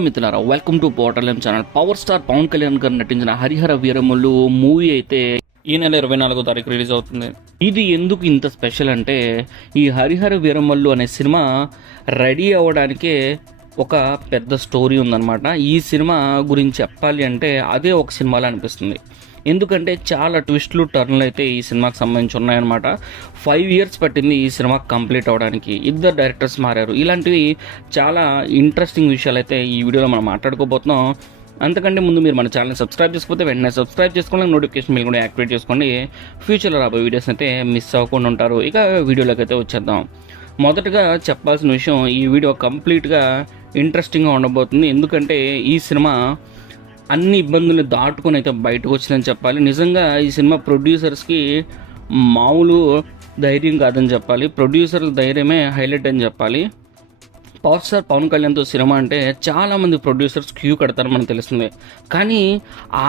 మిత్రులారా, welcome to portal channel. Power star Pavan Kalyan garu నటించిన Harihara వీరములు movie అయితే ఈ నెల 24వ తారీఖు రిలీజ్ అవుతుంది. ఇది ఎందుకు ఇంత స్పెషల్ అంటే, ఈ హరిహర వీరమల్లు అనే సినిమా రెడీ అవ్వడానికే ఒక పెద్ద స్టోరీ ఉందన్నమాట. ఈ సినిమా గురించి చెప్పాలి అంటే అదే ఒక సినిమాలో అనిపిస్తుంది. ఎందుకంటే చాలా ట్విస్ట్లు టర్న్లు అయితే ఈ సినిమాకి సంబంధించి ఉన్నాయన్నమాట. 5 years పట్టింది ఈ సినిమా కంప్లీట్ అవ్వడానికి. ఇద్దరు డైరెక్టర్స్ మారారు. ఇలాంటివి చాలా ఇంట్రెస్టింగ్ విషయాలు అయితే ఈ వీడియోలో మనం మాట్లాడుకోబోతున్నాం. అంతకంటే ముందు మీరు మన ఛానల్ని సబ్స్క్రైబ్ చేసుకోకపోతే వెంటనే సబ్స్క్రైబ్ చేసుకోండి, నోటిఫికేషన్ బిల్ కూడా యాక్టివేట్ చేసుకోండి. ఫ్యూచర్లో రాబోయే వీడియోస్ అయితే మిస్ అవ్వకుండా ఉంటారు. ఇక వీడియోలోకి అయితే వచ్చేద్దాం. మొదటగా చెప్పాల్సిన విషయం, ఈ వీడియో కంప్లీట్గా ఇంట్రెస్టింగ్గా ఉండబోతుంది. ఎందుకంటే ఈ సినిమా అన్ని ఇబ్బందులు దాటుకొని అయితే బయటకు వచ్చిందని చెప్పాలి. నిజంగా ఈ సినిమా ప్రొడ్యూసర్స్కి మామూలు ధైర్యం కాదని చెప్పాలి. ప్రొడ్యూసర్ ధైర్యమే హైలైట్ అని చెప్పాలి. పవర్ స్టార్ పవన్ కళ్యాణ్తో సినిమా అంటే చాలామంది ప్రొడ్యూసర్స్ క్యూ కడతారు మనకు తెలుస్తుంది. కానీ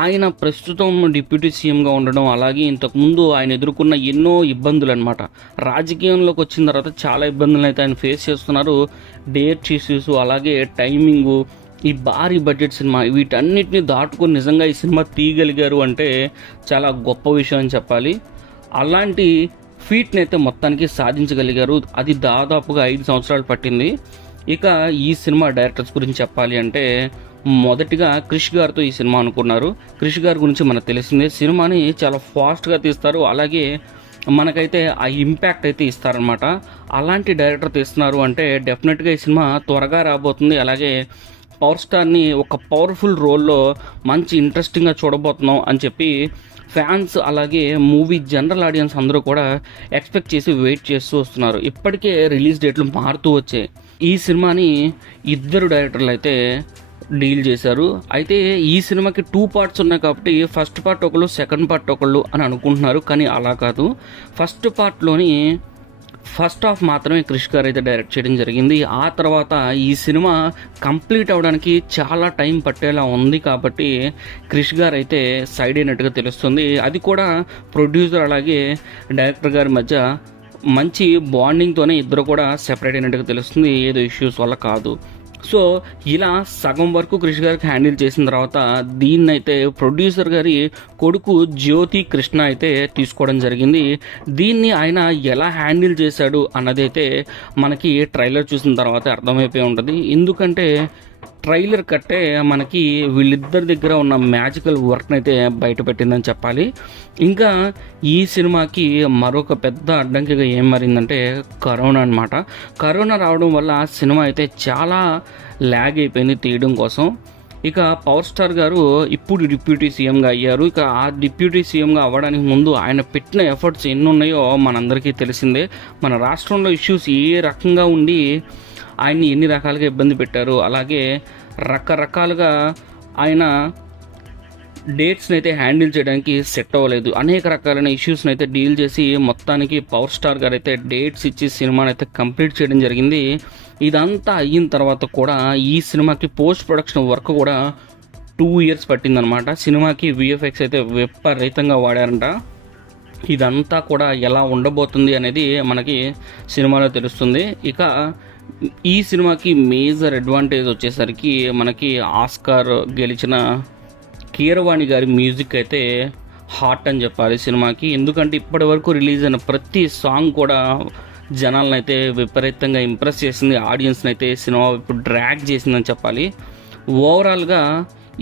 ఆయన ప్రస్తుతం డిప్యూటీ సీఎంగా ఉండడం, అలాగే ఇంతకుముందు ఆయన ఎదుర్కొన్న ఎన్నో ఇబ్బందులు అనమాట. రాజకీయంలోకి వచ్చిన తర్వాత చాలా ఇబ్బందులు అయితే ఆయన ఫేస్ చేస్తున్నారు. డేట్ ఇష్యూస్, అలాగే టైమింగు, ఈ భారీ బడ్జెట్ సినిమా, వీటన్నిటిని దాటుకొని నిజంగా ఈ సినిమా తీయగలిగారు అంటే చాలా గొప్ప విషయం అని చెప్పాలి. అలాంటి ఫీట్ని అయితే మొత్తానికి సాధించగలిగారు. అది దాదాపుగా 5 సంవత్సరాలు పట్టింది. ఇక ఈ సినిమా డైరెక్టర్స్ గురించి చెప్పాలి అంటే, మొదటిగా క్రిష్ గారితో ఈ సినిమా అనుకున్నారు. క్రిష్ గారి గురించి మనకు తెలిసిందే. సినిమాని చాలా ఫాస్ట్గా తీస్తారు, అలాగే మనకైతే ఆ ఇంపాక్ట్ అయితే ఇస్తారనమాట. అలాంటి డైరెక్టర్ తీస్తున్నారు అంటే డెఫినెట్గా ఈ సినిమా త్వరగా రాబోతుంది. అలాగే పవర్ స్టార్ని ఒక పవర్ఫుల్ రోల్లో మంచి ఇంట్రెస్టింగ్గా చూడబోతున్నాం అని చెప్పి ఫ్యాన్స్, అలాగే మూవీ జనరల్ ఆడియన్స్ అందరూ కూడా ఎక్స్పెక్ట్ చేసి వెయిట్ చేస్తూ వస్తున్నారు. ఇప్పటికే రిలీజ్ డేట్లు మారుతూ వచ్చాయి. ఈ సినిమాని ఇద్దరు డైరెక్టర్లు అయితే డీల్ చేశారు. అయితే ఈ సినిమాకి 2 parts ఉన్నాయి కాబట్టి ఫస్ట్ పార్ట్ ఒకళ్ళు, సెకండ్ పార్ట్ ఒకళ్ళు అని అనుకుంటున్నారు. కానీ అలా కాదు. ఫస్ట్ పార్ట్లోని ఫస్ట్ హాఫ్ మాత్రమే క్రిష్ గారు అయితే డైరెక్ట్ చేయడం జరిగింది. ఆ తర్వాత ఈ సినిమా కంప్లీట్ అవ్వడానికి చాలా టైం పట్టేలా ఉంది కాబట్టి క్రిష్ గారు అయితే సైడ్ అయినట్టుగా తెలుస్తుంది. అది కూడా ప్రొడ్యూసర్ అలాగే డైరెక్టర్ గారి మధ్య మంచి బాండింగ్తోనే ఇద్దరు కూడా సెపరేట్ అయినట్టుగా తెలుస్తుంది, ఏదో ఇష్యూస్ వల్ల కాదు. సో ఇలా సగం వరకు క్రిష్ గారికి హ్యాండిల్ చేసిన తర్వాత దీన్నైతే ప్రొడ్యూసర్ గారి కొడుకు జ్యోతి కృష్ణ అయితే తీసుకోవడం జరిగింది. దీన్ని ఆయన ఎలా హ్యాండిల్ చేశాడు అన్నదైతే మనకి ట్రైలర్ చూసిన తర్వాత అర్థమైపోయి ఉంటుంది. ఎందుకంటే ట్రైలర్ కట్టే మనకి వీళ్ళిద్దరి దగ్గర ఉన్న మ్యాజికల్ వర్క్ని అయితే బయట పెట్టిందని చెప్పాలి. ఇంకా ఈ సినిమాకి మరొక పెద్ద అడ్డంకిగా ఏం మారిందంటే కరోనా అనమాట. కరోనా రావడం వల్ల సినిమా అయితే చాలా ల్యాగ్ అయిపోయింది తీయడం కోసం. ఇక పవర్ స్టార్ గారు ఇప్పుడు డిప్యూటీ సీఎంగా అయ్యారు. ఇక ఆ డిప్యూటీ సీఎంగా అవ్వడానికి ముందు ఆయన పెట్టిన ఎఫర్ట్స్ ఎన్ని ఉన్నాయో మనందరికీ తెలిసిందే. మన రాష్ట్రంలో ఇష్యూస్ ఏ రకంగా ఉండి ఆయన్ని ఎన్ని రకాలుగా ఇబ్బంది పెట్టారు, అలాగే రకరకాలుగా ఆయన డేట్స్ని అయితే హ్యాండిల్ చేయడానికి సెట్ అవ్వలేదు. అనేక రకాలైన ఇష్యూస్ని అయితే డీల్ చేసి మొత్తానికి పవర్ స్టార్ గారు అయితే డేట్స్ ఇచ్చి సినిమాని అయితే కంప్లీట్ చేయడం జరిగింది. ఇదంతా అయిన తర్వాత కూడా ఈ సినిమాకి పోస్ట్ ప్రొడక్షన్ వర్క్ కూడా 2 years పట్టిందనమాట. సినిమాకి VFX అయితే విపరీతంగా వాడారంట. ఇదంతా కూడా ఎలా ఉండబోతుంది అనేది మనకి సినిమాలో తెలుస్తుంది. ఇక ఈ సినిమాకి మేజర్ అడ్వాంటేజ్ వచ్చేసరికి మనకి ఆస్కార్ గెలిచిన కీరవాణి గారి మ్యూజిక్ అయితే హాట్ అని చెప్పాలి సినిమాకి. ఎందుకంటే ఇప్పటి వరకు రిలీజ్ అయిన ప్రతి సాంగ్ కూడా జనాలను అయితే విపరీతంగా ఇంప్రెస్ చేసింది. ఆడియన్స్ని అయితే సినిమా ఇప్పుడు డ్రాగ్ చేసిందని చెప్పాలి. ఓవరాల్గా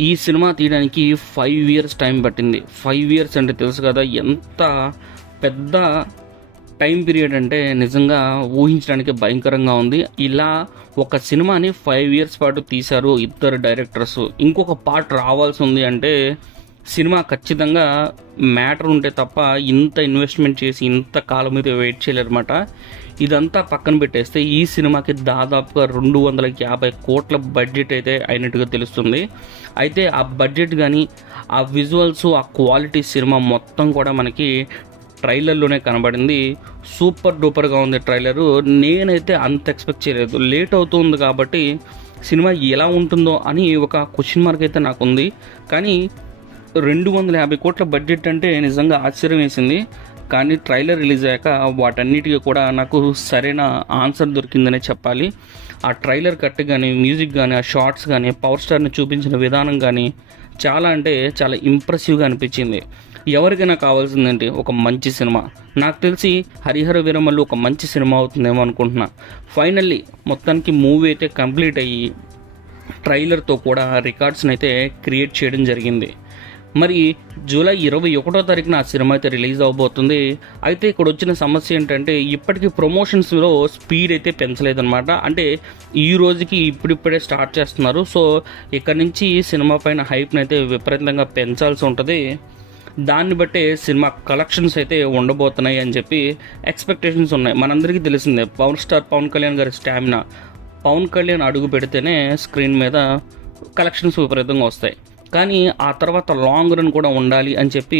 ఈ సినిమా తీయడానికి 5 years టైం పట్టింది. 5 years అంటే తెలుసు కదా ఎంత పెద్ద టైం పీరియడ్ అంటే, నిజంగా ఊహించడానికి భయంకరంగా ఉంది. ఇలా ఒక సినిమాని 5 years పాటు తీశారు ఇద్దరు డైరెక్టర్స్. ఇంకొక పార్ట్ రావాల్సి ఉంది అంటే సినిమా ఖచ్చితంగా మ్యాటర్ ఉంటే తప్ప ఇంత ఇన్వెస్ట్మెంట్ చేసి ఇంత కాలం మీద వెయిట్ చేయలేరన్నమాట. ఇదంతా పక్కన పెట్టేస్తే ఈ సినిమాకి దాదాపుగా 250 కోట్ల బడ్జెట్ అయితే అయినట్టుగా తెలుస్తుంది. అయితే ఆ బడ్జెట్ కానీ, ఆ విజువల్స్, ఆ క్వాలిటీ సినిమా మొత్తం కూడా మనకి ట్రైలర్లోనే కనబడింది. సూపర్ డూపర్గా ఉంది ట్రైలరు. నేనైతే అంత ఎక్స్పెక్ట్ చేయలేదు. లేట్ అవుతుంది కాబట్టి సినిమా ఎలా ఉంటుందో అని ఒక క్వశ్చన్ మార్క్ అయితే నాకు ఉంది. కానీ 250 కోట్ల బడ్జెట్ అంటే నిజంగా ఆశ్చర్యం వేసింది. కానీ ట్రైలర్ రిలీజ్ అయ్యాక వాటన్నిటికీ కూడా నాకు సరైన ఆన్సర్ దొరికిందనే చెప్పాలి. ఆ ట్రైలర్ కట్ కానీ, మ్యూజిక్ కానీ, ఆ షార్ట్స్ కానీ, పవర్ స్టార్ని చూపించిన విధానం కానీ చాలా అంటే చాలా ఇంప్రెసివ్గా అనిపించింది. ఎవరికైనా కావాల్సిందంటే ఒక మంచి సినిమా. నాకు తెలిసి హరిహర వీరమల్లు ఒక మంచి సినిమా అవుతుందేమో అనుకుంటున్నా. ఫైనల్లీ మొత్తానికి మూవీ అయితే కంప్లీట్ అయ్యి ట్రైలర్తో కూడా రికార్డ్స్ని అయితే క్రియేట్ చేయడం జరిగింది. మరి జూలై 21వ తారీఖున ఆ సినిమా అయితే రిలీజ్ అవబోతుంది. అయితే ఇక్కడ వచ్చిన సమస్య ఏంటంటే ఇప్పటికీ ప్రమోషన్స్లో స్పీడ్ అయితే పెంచలేదన్నమాట. అంటే ఈ రోజుకి ఇప్పుడిప్పుడే స్టార్ట్ చేస్తున్నారు. సో ఇక్కడ నుంచి సినిమా పైన హైప్ని అయితే విపరీతంగా పెంచాల్సి ఉంటుంది. దాన్ని బట్టే సినిమా కలెక్షన్స్ అయితే ఉండబోతున్నాయి అని చెప్పి ఎక్స్పెక్టేషన్స్ ఉన్నాయి. మనందరికీ తెలిసిందే పవర్ స్టార్ పవన్ కళ్యాణ్ గారి స్టామినా. పవన్ కళ్యాణ్ అడుగు పెడితేనే స్క్రీన్ మీద కలెక్షన్స్ విపరీతంగా వస్తాయి. కానీ ఆ తర్వాత లాంగ్ రన్ కూడా ఉండాలి అని చెప్పి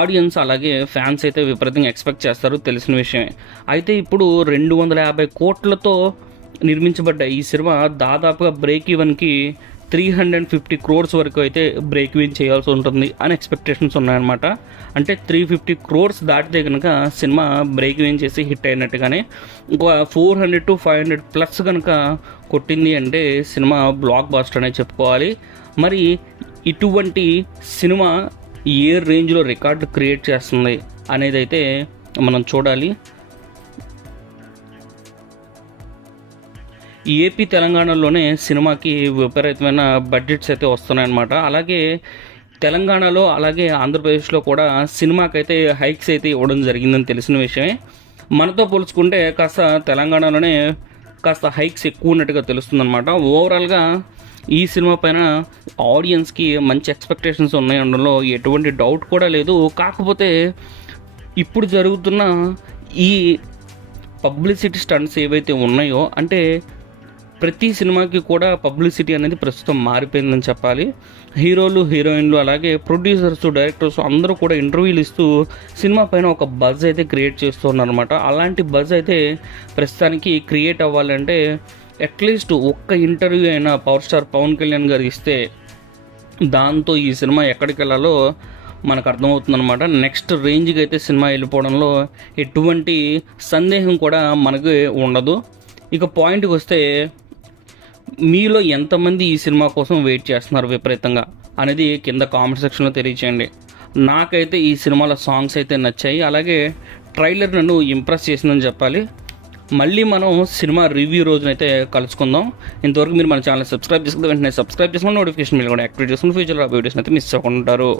ఆడియన్స్ అలాగే ఫ్యాన్స్ అయితే విపరీతంగా ఎక్స్పెక్ట్ చేస్తారు, తెలిసిన విషయమే. అయితే ఇప్పుడు 250 కోట్లతో నిర్మించబడ్డ ఈ సినిమా దాదాపుగా బ్రేక్ ఈవెన్కి 350 crores వరకు అయితే బ్రేక్ ఈవెన్ చేయాల్సి ఉంటుంది అని ఎక్స్పెక్టేషన్స్ ఉన్నాయన్నమాట. అంటే 350 crores దాటితే కనుక సినిమా బ్రేక్ ఈవెన్ చేసి హిట్ అయినట్టుగానే. ఇంకో 400 to 500 ప్లస్ కనుక కొట్టింది అంటే సినిమా బ్లాక్ బాస్టర్ అనే చెప్పుకోవాలి. మరి ఇటువంటి సినిమా ఏ రేంజ్లో రికార్డు క్రియేట్ చేస్తుంది అనేది అయితే మనం చూడాలి. ఏపీ తెలంగాణలోనే సినిమాకి విపరీతమైన బడ్జెట్స్ అయితే వస్తున్నాయన్నమాట. అలాగే తెలంగాణలో అలాగే ఆంధ్రప్రదేశ్లో కూడా సినిమాకైతే హైక్స్ అయితే ఇవ్వడం జరిగిందని తెలిసిన విషయమే. మనతో పోల్చుకుంటే కాస్త తెలంగాణలోనే కాస్త హైక్స్ ఎక్కువ ఉన్నట్టుగా తెలుస్తుందన్నమాట. ఓవరాల్గా ఈ సినిమా పైన ఆడియన్స్కి మంచి ఎక్స్పెక్టేషన్స్ ఉన్నాయి అనడంలో ఎటువంటి డౌట్ కూడా లేదు. కాకపోతే ఇప్పుడు జరుగుతున్న ఈ పబ్లిసిటీ స్టంట్స్ ఏవైతే ఉన్నాయో, అంటే ప్రతి సినిమాకి కూడా పబ్లిసిటీ అనేది ప్రస్తుతం మారిపోయిందని చెప్పాలి. హీరోలు, హీరోయిన్లు అలాగే ప్రొడ్యూసర్స్, డైరెక్టర్స్ అందరూ కూడా ఇంటర్వ్యూలు ఇస్తూ సినిమా పైన ఒక బజ్ అయితే క్రియేట్ చేస్తున్నారన్నమాట. అలాంటి బజ్ అయితే ప్రస్తుతానికి క్రియేట్ అవ్వాలంటే అట్లీస్ట్ ఒక్క ఇంటర్వ్యూ అయినా పవర్ స్టార్ పవన్ కళ్యాణ్ గారు ఇస్తే దాంతో ఈ సినిమా ఎక్కడికి వెళ్ళాలో మనకు అర్థమవుతుందన్నమాట. నెక్స్ట్ రేంజ్కి అయితే సినిమా వెళ్ళిపోవడంలో ఎటువంటి సందేహం కూడా మనకు ఉండదు. ఇక పాయింట్కి వస్తే మీలో ఎంతమంది ఈ సినిమా కోసం వెయిట్ చేస్తున్నారు విపరీతంగా అనేది కింద కామెంట్ సెక్షన్లో తెలియచేయండి. నాకైతే ఈ సినిమాలో సాంగ్స్ అయితే నచ్చాయి. అలాగే ట్రైలర్ నన్ను ఇంప్రెస్ చేసిందని చెప్పాలి. మళ్ళీ మనం సినిమా రివ్యూ రోజునైతే కలుసుకుందాం. ఇంతవరకు మీరు మన ఛానల్ సబ్స్క్రైబ్ చేసుకుంటే వెంటనే సబ్స్క్రైబ్ చేసుకుని నోటిఫికేషన్ బిల్ కూడా యాక్టివేట్ చేసుకుని ఫ్యూచర్లో వీడియోస్ అయితే మిస్ అవ్వకుండా ఉంటారు.